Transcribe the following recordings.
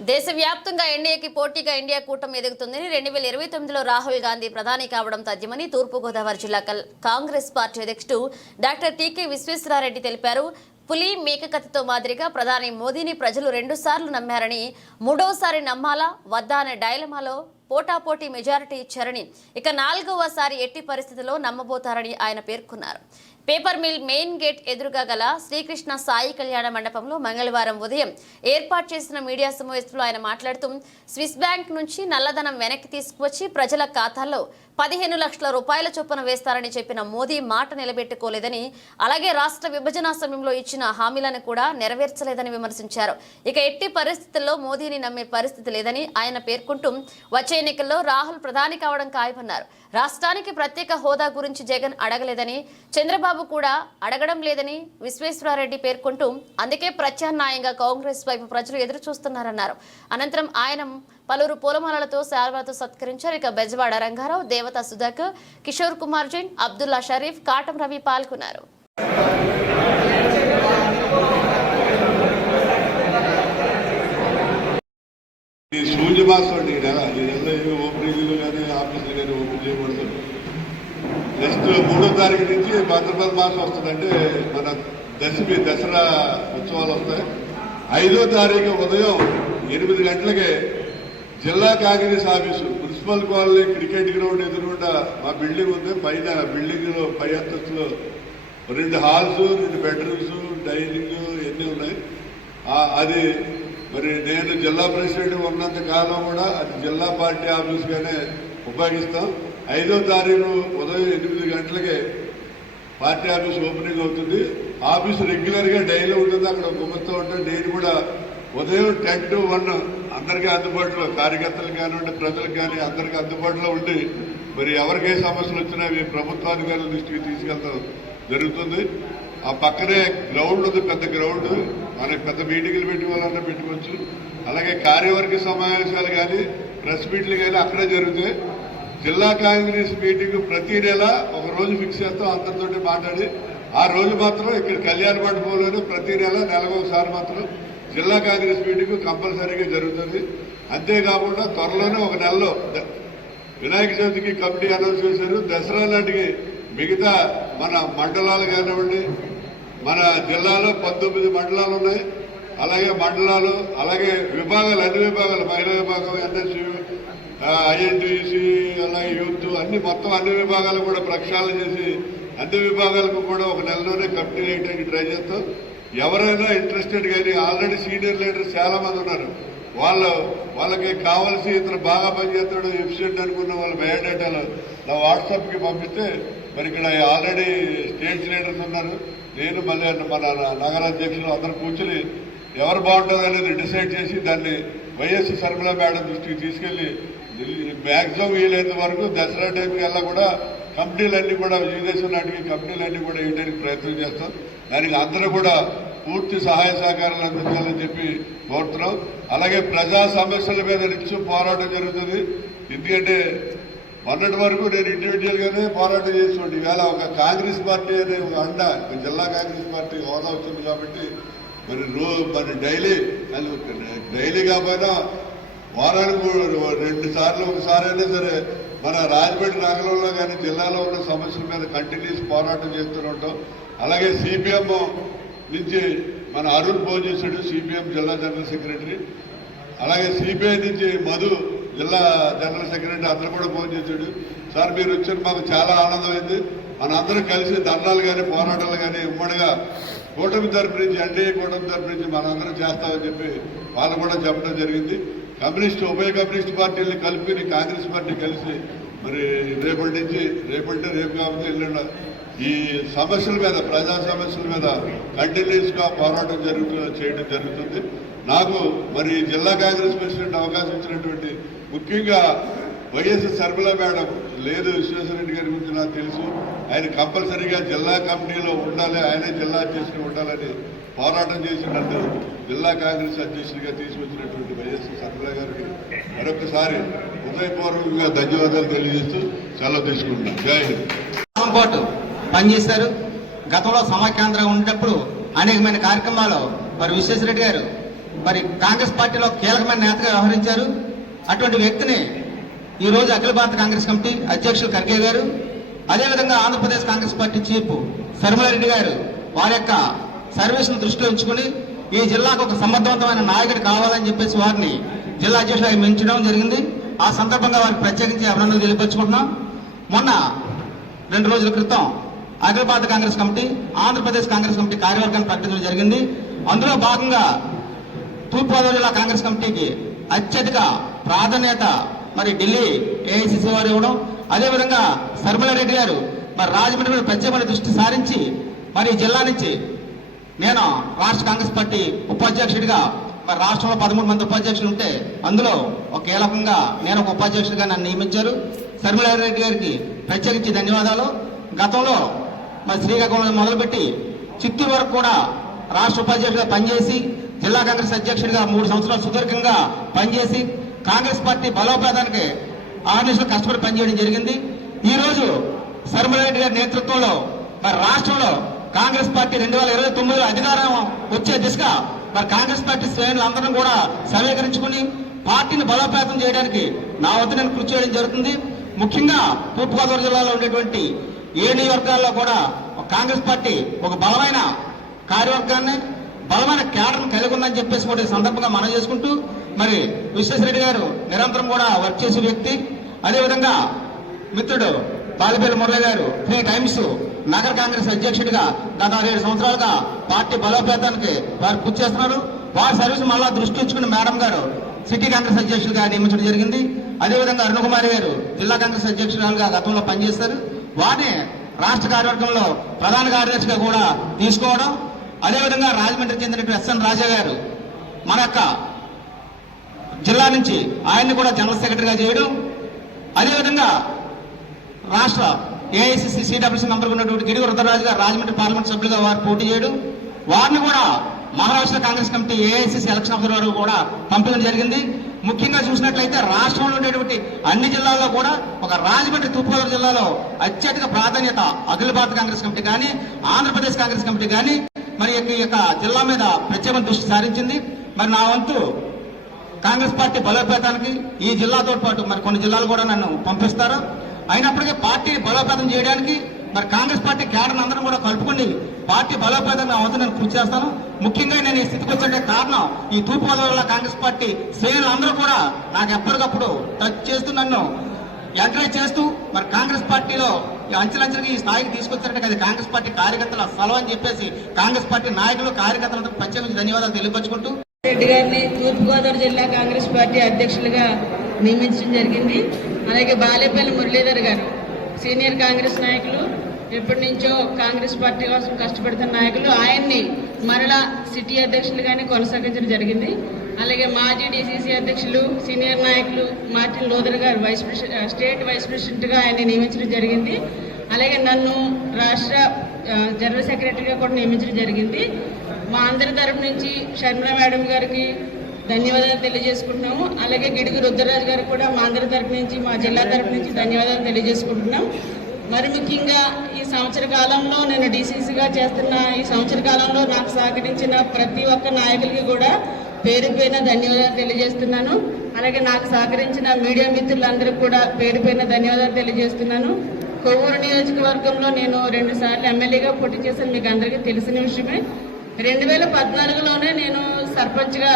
దేశవ్యాప్తంగా ఎన్డీఏకి పోటీగా ఇండియా కూటమి ఎదుగుతుందని 2029లో రాహుల్ గాంధీ ప్రధాని కావడం తథ్యమని తూర్పుగోదావరి జిల్లా కాంగ్రెస్ పార్టీ అధ్యక్షుడు డాక్టర్ టీకే విశ్వేశ్వరరెడ్డి తెలిపారు. పులి మేక కత్తితో మాదిరిగా ప్రధాని మోదీని ప్రజలు 2 సార్లు నమ్మారని, మూడోసారి నమ్మాలా వద్దా అనే డైలమాలో పోటాపోటీ మెజారిటీ ఇచ్చారని, ఇక 4వసారి ఎట్టి పరిస్థితుల్లో నమ్మబోతారని ఆయన పేర్కొన్నారు. పేపర్ మిల్ మెయిన్ గేట్ ఎదురుగా గల శ్రీకృష్ణ సాయి కళ్యాణ మండపంలో మంగళవారం ఉదయం ఏర్పాటు చేసిన మీడియా సమావేశంలో ఆయన మాట్లాడుతూ, స్విస్ బ్యాంక్ నుంచి నల్లధనం వెనక్కి తీసుకువచ్చి ప్రజల ఖాతాల్లో 15 లక్షల రూపాయల చొప్పున వేస్తారని చెప్పిన మోదీ మాట నిలబెట్టుకోలేదని, అలాగే రాష్ట్ర విభజన సమయంలో ఇచ్చిన హామీలను కూడా నెరవేర్చలేదని విమర్శించారు. ఇక ఎట్టి పరిస్థితుల్లో మోదీని నమ్మే పరిస్థితి లేదని ఆయన పేర్కొంటూ, వచ్చే ఎన్నికల్లో రాహుల్ ప్రధాని కావడం ఖాయమన్నారు. రాష్ట్రానికి ప్రత్యేక హోదా గురించి జగన్ అడగలేదని, చంద్రబాబు కూడా అడగడం లేదని విశ్వేశ్వరరెడ్డి పేర్కొంటూ, అందుకే ప్రత్యామ్నాయంగా కాంగ్రెస్ వైపు ప్రజలు ఎదురు చూస్తున్నారన్నారు. అనంతరం ఆయన పలువురు పూలమాలలతో శాల్వాతో సత్కరించారు. ఇక బెజవాడ రంగారావు, దేవత సుధాకర్, కిషోర్ కుమార్ జైన్, అబ్దుల్లా షరీఫ్, కాటం రవి పాల్గొన్నారు. శూన్యమాసం ఓపెనింగ్లు కానీ ఆఫీసులు కానీ ఓపెన్ చేయకూడదు. నెక్స్ట్ 3వ తారీఖు నుంచి భాద్రపద మాసం వస్తుందంటే మన దసరా ఉత్సవాలు వస్తాయి. 5వ తారీఖు ఉదయం 8 గంటలకే జిల్లా Congress office municipal colony cricket ground ఎదురుగుండా మా బిల్డింగ్ ఉంది. పైన బిల్డింగ్ లో పై అంతస్తులో 2 హాల్స్, 2 బెడ్రూమ్స్, డైనింగ్ ఇవన్నీ ఉన్నాయి. అది మరి నేను జిల్లా ప్రెసిడెంట్ ఉన్నంత కాలం కూడా అది జిల్లా పార్టీ ఆఫీస్గానే ఉపయోగిస్తాం. 5వ తారీఖు ఉదయం 8 గంటలకే పార్టీ ఆఫీస్ ఓపెనింగ్ అవుతుంది. ఆఫీసు రెగ్యులర్ గా డైలీ ఉంటుంది. అక్కడ గుమస్తా ఉంటుంది. నేను కూడా ఉదయం 10 to 1 అందరికీ అందుబాటులో, కార్యకర్తలు కానివ్వండి, ప్రజలకు కానీ అందరికీ అందుబాటులో ఉండి మరి ఎవరికి ఏ సమస్యలు వచ్చినా ప్రభుత్వాధికారుల దృష్టికి తీసుకెళ్తాం జరుగుతుంది. ఆ పక్కనే గ్రౌండ్ ఉంది, పెద్ద గ్రౌండ్. మనకి పెద్ద మీటింగ్లు పెట్టుకోవాలన్నా పెట్టుకోవచ్చు. అలాగే కార్యవర్గ సమావేశాలు కానీ ప్రెస్ మీట్లు కానీ అక్కడే జరుగుతాయి. జిల్లా కాంగ్రెస్ మీటింగ్ ప్రతి నెల ఒక రోజు ఫిక్స్ చేస్తాం. అందరితో మాట్లాడి ఆ రోజు మాత్రం ఇక్కడ కళ్యాణ మండపంలోనే ప్రతి నెలకు ఒకసారి మాత్రం జిల్లా కాంగ్రెస్ మీటింగ్ కంపల్సరీగా జరుగుతుంది. అంతేకాకుండా త్వరలోనే ఒక నెలలో వినాయక చవితికి కమిటీ అనౌన్స్ చేశారు. దసరా నాటికి మిగతా మన మండలాలు కానివ్వండి, మన జిల్లాలో 19 మండలాలు ఉన్నాయి. అలాగే మండలాలు, అలాగే విభాగాలు, అన్ని విభాగాలు, మహిళా విభాగం, ఎన్ఎస్యు, ఐఎన్టీసీ, అలాగే యూత్, మొత్తం అన్ని విభాగాలు కూడా ప్రక్షాళన చేసి అన్ని విభాగాలకు కూడా ఒక నెలలోనే కమిటీ వేయడానికి ట్రై చేస్తాం. ఎవరైనా ఇంట్రెస్టెడ్ కానీ ఆల్రెడీ సీనియర్ లీడర్స్ చాలా మంది ఉన్నారు. వాళ్ళకి కావాల్సి ఇతను బాగా పనిచేస్తాడు, ఎఫిషియెంట్ అనుకున్న వాళ్ళ బయోడేటాలు నా వాట్సాప్కి పంపిస్తే మరి ఇక్కడ ఆల్రెడీ స్టేట్ లీడర్స్ ఉన్నారు. నేను మళ్ళీ మన నగరాధ్యక్షులు అందరూ కూర్చొని ఎవరు బాగుంటుంది అనేది డిసైడ్ చేసి దాన్ని వైఎస్ శర్మిల మేడం దృష్టికి తీసుకెళ్లి మ్యాక్సిమం వీలైనంత వరకు దసరా టైంకి వెళ్ళా కూడా కంపెనీలన్నీ కూడా విదేశం నాటికి కంపెనీలన్నీ కూడా వేయడానికి ప్రయత్నం చేస్తాం. దానికి అందరూ కూడా పూర్తి సహాయ సహకారాలు అందించాలని చెప్పి కోరుతున్నాం. అలాగే ప్రజా సమస్యల మీద నిత్యం పోరాటం జరుగుతుంది. ఎందుకంటే మొన్నటి వరకు నేను ఇండివిజువల్ గానే పోరాటం చేస్తుంటే ఈవేళ ఒక కాంగ్రెస్ పార్టీ అనే ఒక అండ, జిల్లా కాంగ్రెస్ పార్టీ హోదా వచ్చింది కాబట్టి మరి డైలీ కాకపోయినా వారానికి 2 సార్లు ఒకసారి అయినా సరే మన రాజమండ్రి నగరంలో కానీ జిల్లాలో ఉన్న సమస్యల మీద కంటిన్యూస్ పోరాటం చేస్తూనే ఉంటాం. అలాగే సిపిఎం నుంచి మన అరుణ్ భోజేశాడు, సిపిఎం జిల్లా జనరల్ సెక్రటరీ. అలాగే సిపిఐ నుంచి మధు జిల్లా జనరల్ సెక్రటరీ, అందరూ కూడా ఫోన్ చేశాడు. సార్ మీరు వచ్చారు, మాకు చాలా ఆనందమైంది. మనందరం కలిసి ధర్నాలు కానీ పోరాటాలు కానీ ఉమ్మడిగా కూటమి తరపు నుంచి, ఎన్డీఏ కూటమి తరపు నుంచి మనందరం చేస్తామని చెప్పి వాళ్ళు కూడా చెప్పడం జరిగింది. ఉభయ కమ్యూనిస్ట్ పార్టీలను కలుపుకుని కాంగ్రెస్ పార్టీ కలిసి మరి రేపు కాబట్టి ఎల్లుండ ఈ సమస్యల మీద, ప్రజా సమస్యల మీద కంటిన్యూస్ గా పోరాటం చేయడం జరుగుతుంది. నాకు మరి జిల్లా కాంగ్రెస్ ప్రెసిడెంట్ అవకాశం ఇచ్చినటువంటి ముఖ్యంగా వైఎస్ శర్మిల మేడం లేదు, విశ్వేశ్వరరెడ్డి గారి గురించి నాకు తెలుసు. ఆయన కంపల్సరీగా జిల్లా కమిటీలో ఉండాలి, ఆయనే జిల్లా అధ్యక్షుడు ఉండాలని పోరాటం చేసినట్టు జిల్లా కాంగ్రెస్ అధ్యక్షుడిగా తీసుకొచ్చినటువంటి వైఎస్ శర్మిల గారికి మరొకసారి హృదయపూర్వకంగా ధన్యవాదాలు తెలియజేస్తూ సెలవు తీసుకుంటున్నాను. జై హింద్. పనిచేశారు. గతంలో సమాఖ్యాంధ్రంగా ఉండేటప్పుడు అనేకమైన కార్యక్రమాలు మరి విశ్వేశ్వరరెడ్డి గారు మరి కాంగ్రెస్ పార్టీలో కీలకమైన నేతగా వ్యవహరించారు. అటువంటి వ్యక్తిని ఈరోజు అఖిల భారత కాంగ్రెస్ కమిటీ అధ్యక్షులు ఖర్గే గారు, అదేవిధంగా ఆంధ్రప్రదేశ్ కాంగ్రెస్ పార్టీ చీఫ్ శర్మలారెడ్డి గారు వారి యొక్క సర్వీస్ను దృష్టిలో ఉంచుకుని ఈ జిల్లాకు ఒక సమర్థవంతమైన నాయకుడు కావాలని చెప్పేసి వారిని జిల్లా అధ్యక్షులుగా నియమించడం జరిగింది. ఆ సందర్భంగా వారికి ప్రత్యేకించి అభినందనలు తెలియపరుచుకుంటున్నాం. మొన్న 2 రోజుల క్రితం అఖిల భారత కాంగ్రెస్ కమిటీ ఆంధ్రప్రదేశ్ కాంగ్రెస్ కమిటీ కార్యవర్గాన్ని ప్రకటించడం జరిగింది. అందులో భాగంగా తూర్పుగోదావరి జిల్లా కాంగ్రెస్ కమిటీకి అత్యధిక ప్రాధాన్యత మరి ఢిల్లీ ఏఐసిసి వారు ఇవ్వడం, అదేవిధంగా శర్మలారెడ్డి గారు మరి రాజమండ్రి మీద ప్రత్యేకమైన దృష్టి సారించి మరి జిల్లా నుంచి నేను రాష్ట్ర కాంగ్రెస్ పార్టీ ఉపాధ్యక్షుడిగా మరి రాష్ట్రంలో 13 మంది ఉపాధ్యక్షులు ఉంటే అందులో ఒక కీలకంగా నేను ఒక ఉపాధ్యక్షుడిగా నన్ను నియమించారు. శర్మలారెడ్డి గారికి ప్రత్యేకించి ధన్యవాదాలు. గతంలో మరి శ్రీకాకుళం మొదలుపెట్టి చిత్తూరు వరకు కూడా రాష్ట్ర ఉపాధ్యక్షుడిగా పనిచేసి జిల్లా కాంగ్రెస్ అధ్యక్షుడిగా 3 సంవత్సరాలు సుదీర్ఘంగా పనిచేసి కాంగ్రెస్ పార్టీ బలోపేతానికి ఆర్నిషలు కష్టపడి పనిచేయడం జరిగింది. ఈ రోజు శర్మలారెడ్డి గారి నేతృత్వంలో మరి రాష్ట్రంలో కాంగ్రెస్ పార్టీ 2029లో అధికారం వచ్చే దిశగా మరి కాంగ్రెస్ పార్టీ శ్రేణులందరం కూడా సమీకరించుకుని పార్టీని బలోపేతం చేయడానికి నా వద్ద నేను కృషి చేయడం జరుగుతుంది. ముఖ్యంగా తూర్పుగోదావరి జిల్లాలో ఉండేటువంటి 7 నియోజకవర్గాల్లో కూడా కాంగ్రెస్ పార్టీ ఒక బలమైన కార్యవర్గాన్ని బలమైన క్యాడర్ను కలిగి ఉందని చెప్పేసి కూడా ఈ సందర్భంగా మనం చేసుకుంటూ మరి విశ్వేశ్వరరెడ్డి గారు నిరంతరం కూడా వర్క్ చేసే వ్యక్తి. అదేవిధంగా మిత్రుడు బాలిపల్లి మురళి గారు 3 టైమ్స్ నగర కాంగ్రెస్ అధ్యక్షుడిగా గత 7 సంవత్సరాలుగా పార్టీ బలోపేతానికి వారు కృషి చేస్తున్నారు. వారి సర్వీస్ మళ్ళా దృష్టి ఉంచుకుని మేడం గారు సిటీ కాంగ్రెస్ అధ్యక్షులుగా నియమించడం జరిగింది. అదేవిధంగా అరుణకుమారి గారు జిల్లా కాంగ్రెస్ అధ్యక్షురాలుగా గతంలో పనిచేస్తారు. వారిని రాష్ట్ర కార్యవర్గంలో ప్రధాన కార్యదర్శిగా కూడా తీసుకోవడం, అదేవిధంగా రాజమండ్రికి చెందినటువంటి ఎస్ఎన్ రాజా గారు మన యొక్క జిల్లా నుంచి ఆయన్ని కూడా జనరల్ సెక్రటరీగా చేయడం, అదేవిధంగా రాష్ట్ర ఏఐసిసి సిడబ్ల్యూసీ మెంబర్గా ఉన్నటువంటి గిడుగు రుద్రరాజు గారు రాజమండ్రి పార్లమెంట్ సభ్యులుగా వారు పోటీ చేయడం, వారిని కూడా Maharashtra Congress committee AICC election officer వరకు కూడా పంపించడం జరిగింది. ముఖ్యంగా చూసినట్లయితే రాష్ట్రంలో ఉండేటువంటి అన్ని జిల్లాల్లో కూడా ఒక రాజమండ్రి తూర్పుగోదావరి జిల్లాలో అత్యధిక ప్రాధాన్యత అఖిల భారత కాంగ్రెస్ కమిటీ కానీ ఆంధ్రప్రదేశ్ కాంగ్రెస్ కమిటీ కానీ మరి ఈ యొక్క జిల్లా మీద ప్రత్యేక దృష్టి సారించింది. మరి నా వంతు కాంగ్రెస్ పార్టీ బలోపేతానికి ఈ జిల్లాతో పాటు మరి కొన్ని జిల్లాలు కూడా నన్ను పంపిస్తారు. అయినప్పటికీ పార్టీని బలోపేతం చేయడానికి మరి కాంగ్రెస్ పార్టీ క్యాడర్ అందరం కూడా కలుపుకుని పార్టీ బలోపేతం అవసరం నేను కృషి చేస్తాను. ముఖ్యంగా నేను ఈ స్థితికి వచ్చే కారణం ఈ తూర్పుగోదావరి కాంగ్రెస్ పార్టీ శ్రేణులు అందరూ కూడా నాకు ఎప్పటికప్పుడు టచ్ చేస్తూ నన్ను ఎంకరేజ్ చేస్తూ మరి కాంగ్రెస్ పార్టీలో అంచెలంచెలుగా ఈ స్థాయికి తీసుకొచ్చారంటే అది కాంగ్రెస్ పార్టీ కార్యకర్తల స్థలం అని చెప్పేసి కాంగ్రెస్ పార్టీ నాయకులు కార్యకర్తలంతా ప్రత్యేకించి ధన్యవాదాలు తెలియపరుచుకుంటూ రెడ్డి గారిని తూర్పుగోదావరి జిల్లా కాంగ్రెస్ పార్టీ అధ్యక్షులుగా నియమించడం జరిగింది. అలాగే బాలేపల్లి మురళీధర్ గారు సీనియర్ కాంగ్రెస్ నాయకులు, ఎప్పటి నుంచో కాంగ్రెస్ పార్టీ కోసం కష్టపడుతున్న నాయకులు, ఆయన్ని మరలా సిటీ అధ్యక్షులుగానే కొనసాగించడం జరిగింది. అలాగే మాజీ డిసిసి అధ్యక్షులు సీనియర్ నాయకులు మార్టిన్ లోదర్ గారు స్టేట్ వైస్ ప్రెసిడెంట్గా ఆయన్ని నియమించడం జరిగింది. అలాగే నన్ను రాష్ట్ర జనరల్ సెక్రటరీగా కూడా నియమించడం జరిగింది. మా అందరి తరపు నుంచి షర్మిల మేడం గారికి ధన్యవాదాలు తెలియజేసుకుంటున్నాము. అలాగే గిడుగు రుద్రరాజు గారికి కూడా మా అందరి తరపు నుంచి మా జిల్లా తరపు నుంచి ధన్యవాదాలు తెలియజేసుకుంటున్నాం. మరి ముఖ్యంగా ఈ సంవత్సర కాలంలో నేను డీసీసీగా చేస్తున్న ఈ సంవత్సర కాలంలో నాకు సహకరించిన ప్రతి ఒక్క నాయకులకి కూడా పేరు పేరున ధన్యవాదాలు తెలియజేస్తున్నాను. అలాగే నాకు సహకరించిన మీడియా మిత్రులందరికీ కూడా పేరు పేరున ధన్యవాదాలు తెలియజేస్తున్నాను. కొవ్వూరు నియోజకవర్గంలో నేను 2 సార్లు ఎమ్మెల్యేగా పోటీ చేశాను, మీకు అందరికీ తెలిసిన విషయమే. 2014లోనే నేను సర్పంచ్గా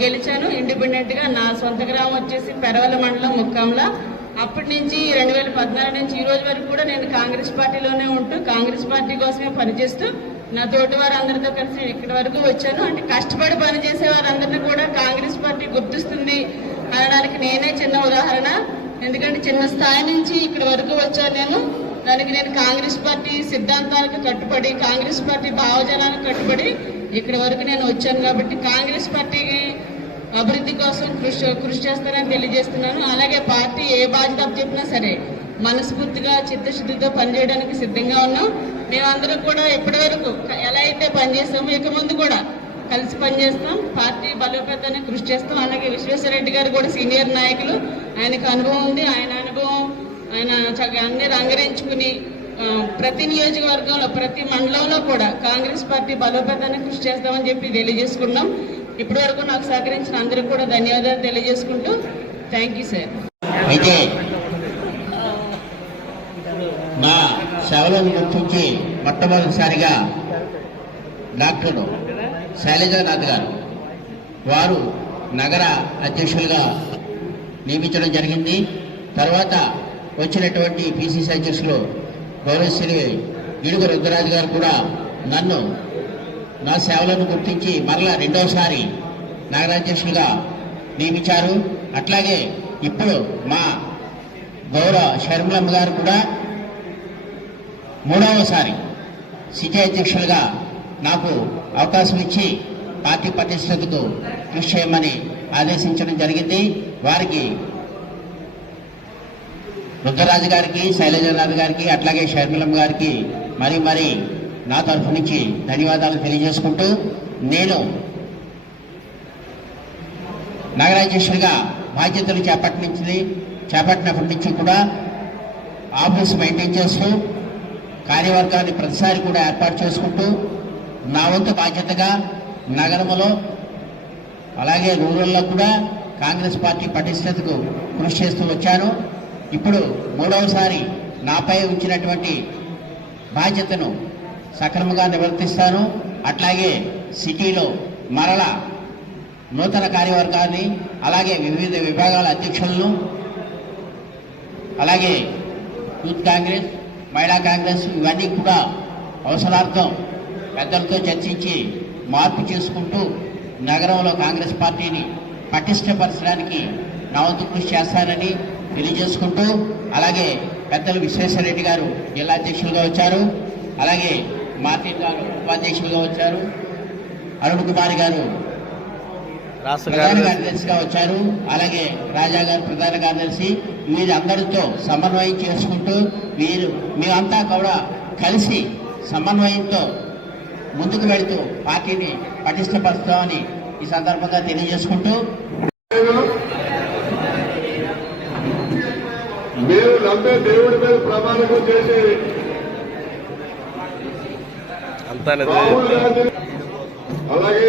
గెలిచాను ఇండిపెండెంట్గా. నా సొంత గ్రామం వచ్చేసి పెరవల మండలం ముక్కాంల. అప్పటి నుంచి 2014 నుంచి ఈ రోజు వరకు కూడా నేను కాంగ్రెస్ పార్టీలోనే ఉంటూ కాంగ్రెస్ పార్టీ కోసమే పనిచేస్తూ నా తోటి వారందరితో కలిసి ఇక్కడి వరకు వచ్చాను. అంటే కష్టపడి పనిచేసే వారందరినీ కూడా కాంగ్రెస్ పార్టీ గుర్తిస్తుంది అనడానికి నేనే చిన్న ఉదాహరణ. ఎందుకంటే చిన్న స్థాయి నుంచి ఇక్కడి వరకు వచ్చాను నేను. దానికి నేను కాంగ్రెస్ పార్టీ సిద్ధాంతాలకు కట్టుబడి కాంగ్రెస్ పార్టీ భావజనాలకు కట్టుబడి ఇక్కడి వరకు నేను వచ్చాను. కాబట్టి కాంగ్రెస్ పార్టీకి అభివృద్ధి కోసం కృషి చేస్తానని తెలియజేస్తున్నాను. అలాగే పార్టీ ఏ బాధ్యత చెప్పినా సరే మనస్ఫూర్తిగా చిత్తశుద్ధితో పనిచేయడానికి సిద్ధంగా ఉన్నాం. మేమందరం కూడా ఇప్పటి వరకు ఎలా అయితే పనిచేస్తామో ఇక ముందు కూడా కలిసి పనిచేస్తాం. పార్టీ బలోపేతానికి కృషి చేస్తాం. అలాగే విశ్వేశ్వరరెడ్డి గారు కూడా సీనియర్ నాయకులు, ఆయనకు అనుభవం ఉంది. ఆయన అనుభవం ఆయన అన్ని రంగరించుకుని ప్రతి నియోజకవర్గంలో ప్రతి మండలంలో కూడా కాంగ్రెస్ పార్టీ బలోపేతానికి కృషి చేస్తామని చెప్పి తెలియజేసుకున్నాం. ఇప్పటి వరకు నాకు సహకరించిన అందరికీ కూడా ధన్యవాదాలు తెలియజేసుకుంటూ థ్యాంక్ యూ సార్. అయితే నా సేవలను గుర్తించి మొట్టమొదటిసారిగా డాక్టర్ శైలజానాథ్ గారు వారు నగర అధ్యక్షులుగా నియమించడం జరిగింది. తర్వాత వచ్చినటువంటి పిసిసి అధ్యక్షులు గౌరవశ్రీ గిడుగు రుద్రరాజు గారు కూడా నన్ను నా సేవలను గుర్తించి మరలా రెండోసారి నగరాధ్యక్షులుగా నియమించారు. అట్లాగే ఇప్పుడు మా గౌరవ షర్మిలమ్మ గారు కూడా మూడవసారి సిటీ అధ్యక్షులుగా నాకు అవకాశం ఇచ్చి పార్టీ పటిష్టతకు కృషి చేయమని ఆదేశించడం జరిగింది. వారికి రుద్రరాజు గారికి, శైలజానాథ్ గారికి, అట్లాగే షర్మిలమ్మ గారికి మరి నా తరఫు నుంచి ధన్యవాదాలు తెలియజేసుకుంటూ, నేను నగరాధ్యక్షుడిగా బాధ్యతలు చేపట్టినప్పటి నుంచి కూడా ఆఫీస్ మెయింటైన్ చేస్తూ కార్యవర్గాన్ని ప్రతిసారి కూడా ఏర్పాటు చేసుకుంటూ నా వంతు బాధ్యతగా నగరంలో అలాగే రూరల్లో కూడా కాంగ్రెస్ పార్టీ పటిష్టతకు కృషి చేస్తూ వచ్చాను. ఇప్పుడు మూడవసారి నాపై ఉంచినటువంటి బాధ్యతను సక్రమంగా నిర్వర్తిస్తాను. అట్లాగే సిటీలో మరల నూతన కార్యవర్గాన్ని అలాగే వివిధ విభాగాల అధ్యక్షులను అలాగే యూత్ కాంగ్రెస్, మహిళా కాంగ్రెస్ ఇవన్నీ కూడా అవసరార్థం పెద్దలతో చర్చించి మార్పు చేసుకుంటూ నగరంలో కాంగ్రెస్ పార్టీని పటిష్టపరచడానికి నా వంతు కృషి చేస్తానని తెలియజేసుకుంటూ, అలాగే పెద్దలు విశ్వేశ్వరరెడ్డి గారు జిల్లా అధ్యక్షులుగా వచ్చారు, అలాగే మార్టిన్ గారు ఉపాధ్యక్షులుగా వచ్చారు, అరుణ్ కుమార్ గారు ప్రధాన కార్యదర్శిగా వచ్చారు, అలాగే రాజా గారు ప్రధాన కార్యదర్శి. వీరందరితో సమన్వయం చేసుకుంటూ మేమంతా కూడా కలిసి సమన్వయంతో ముందుకు వెళుతూ పార్టీని పటిష్టపరుస్తామని ఈ సందర్భంగా తెలియజేసుకుంటూ, మీరు నమ్మే దేవుడి మీద ప్రమాణం చేసి రాహుల్ గాంధీ అలాగే